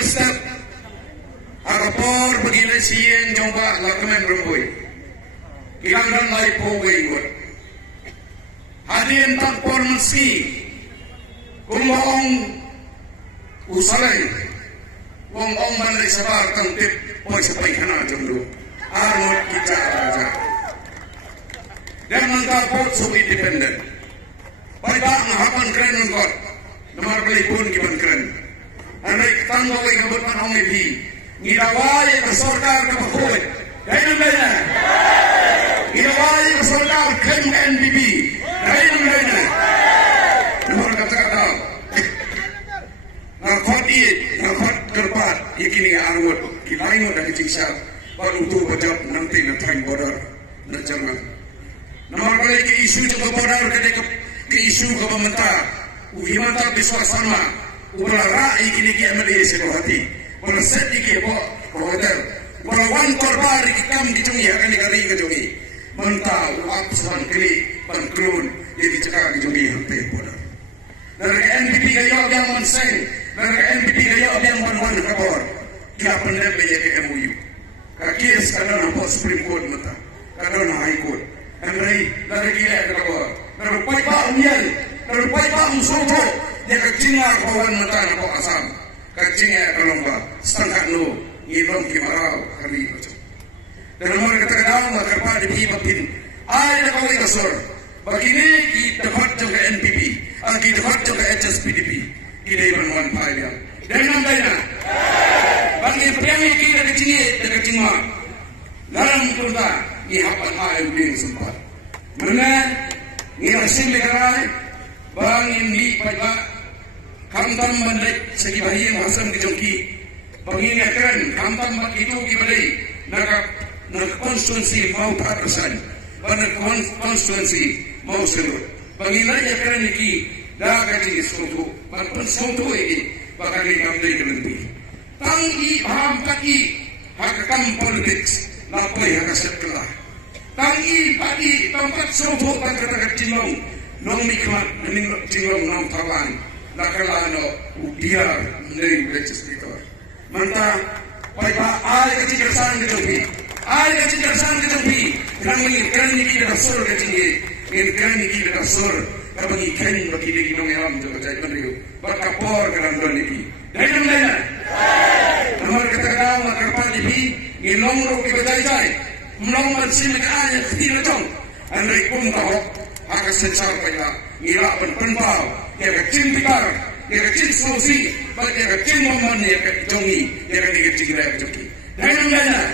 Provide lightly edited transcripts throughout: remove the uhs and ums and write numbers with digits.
final step Agapor begini sien jomba lakukan berboy. Ilangan lai pogay buat. Hadin tak pormasi. Kumong usalay. Wong man lay sabar tangtip poy sa paikana jondo. Arnot kita aja. Dan mantapot so independent. Baik ang hapan keren ng God. Namar balik pun kiban keren. Anay tango kay kabut man ang ibi. Ginaway ang sorkar na makulit. Dahil ang gaya na. Ginaway ang sorkar kay NBB. Dahil ang gaya na. Namar kata-kata. Nakot iit, nakot kerpat. Ikini nga arngot. Kilaingot ang itsingsap. Paluto bajab ng tinatang border na Jerman. Namar balik ke isu ng border ke isu ke pementa. Uhimanta biswasana. Ulara ikini ki amali seko hati. Perset iki po hotel. Perawan korban ikam dijungi akan dikali kejungi. Mentau apsan kili pangkrun jadi cekak dijungi hampir bodoh. Dari NPP gayo yang menseng, dari NPP gayo yang wan kabor. Kila pendem be ke MOU. Kaki sekarang nampak Supreme Court mata. Kadang High Court. Andai dari kila kabor. Dari paipa umyan, dari paipa umsoto. Dia kecingnya kawan mata nampak asam. Kacingnya kalomba setengah no ngilong kimarau hari macam. Dan nomor kata-kata kerpa di pipin. Ada kau ikasor. Begini kita dapat juga NPP, kita dapat juga HSPDP. Kita ibarat payah. Dan namanya, bagi yang kita kecing mah. Dalam kurta, ini apa yang dia sempat. Mana ini asing legarai, bang ini payah. Kamtam bandai segi bayi masam dijongki pengini akan kamtam itu kibali nak konstitusi mau 4%, pada konstitusi mau seluruh pengini akan iki dah kaji suatu, pada suatu ini bakal diambil kelenpi. Tangi paham kaki hakam politik, lapai hak sekolah. Tangi pagi tempat suatu tak kata cinglong, nong mikmat mening cinglong nong tawan. Nakalano ubiar dari legislator. Manta, paipa ay kecikasan gedungpi, ay kecikasan gedungpi. Kerana kita dasar kecinggi, kerana kita dasar. Kabagi ikan bagi dia ginong alam juga jadi peneriu. Berkapor kerana tuan ini. Dari mana? Nomor kata-kata makarpan ini, ginong rok kita jadi. Mulong mansin ayat tidak jong. Andai pun tahu, akan secara paipa. Ila penpau. Dia kecil pikar, dia kecil solusi, dia kecil momen, dia kecil jongi, dia kecil gila joki. Dan mana?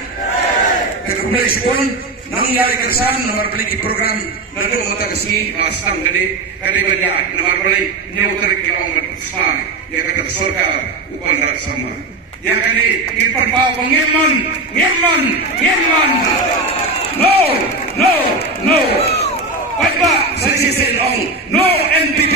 Kemudian pun nang yari kersan nomor beli program lalu mata kesini asam kali banyak nomor beli neuter kilometer besar, dia kata surga upan rat sama. Dia kali impor bau pengeman, no. Baiklah, saya sisi no NPP.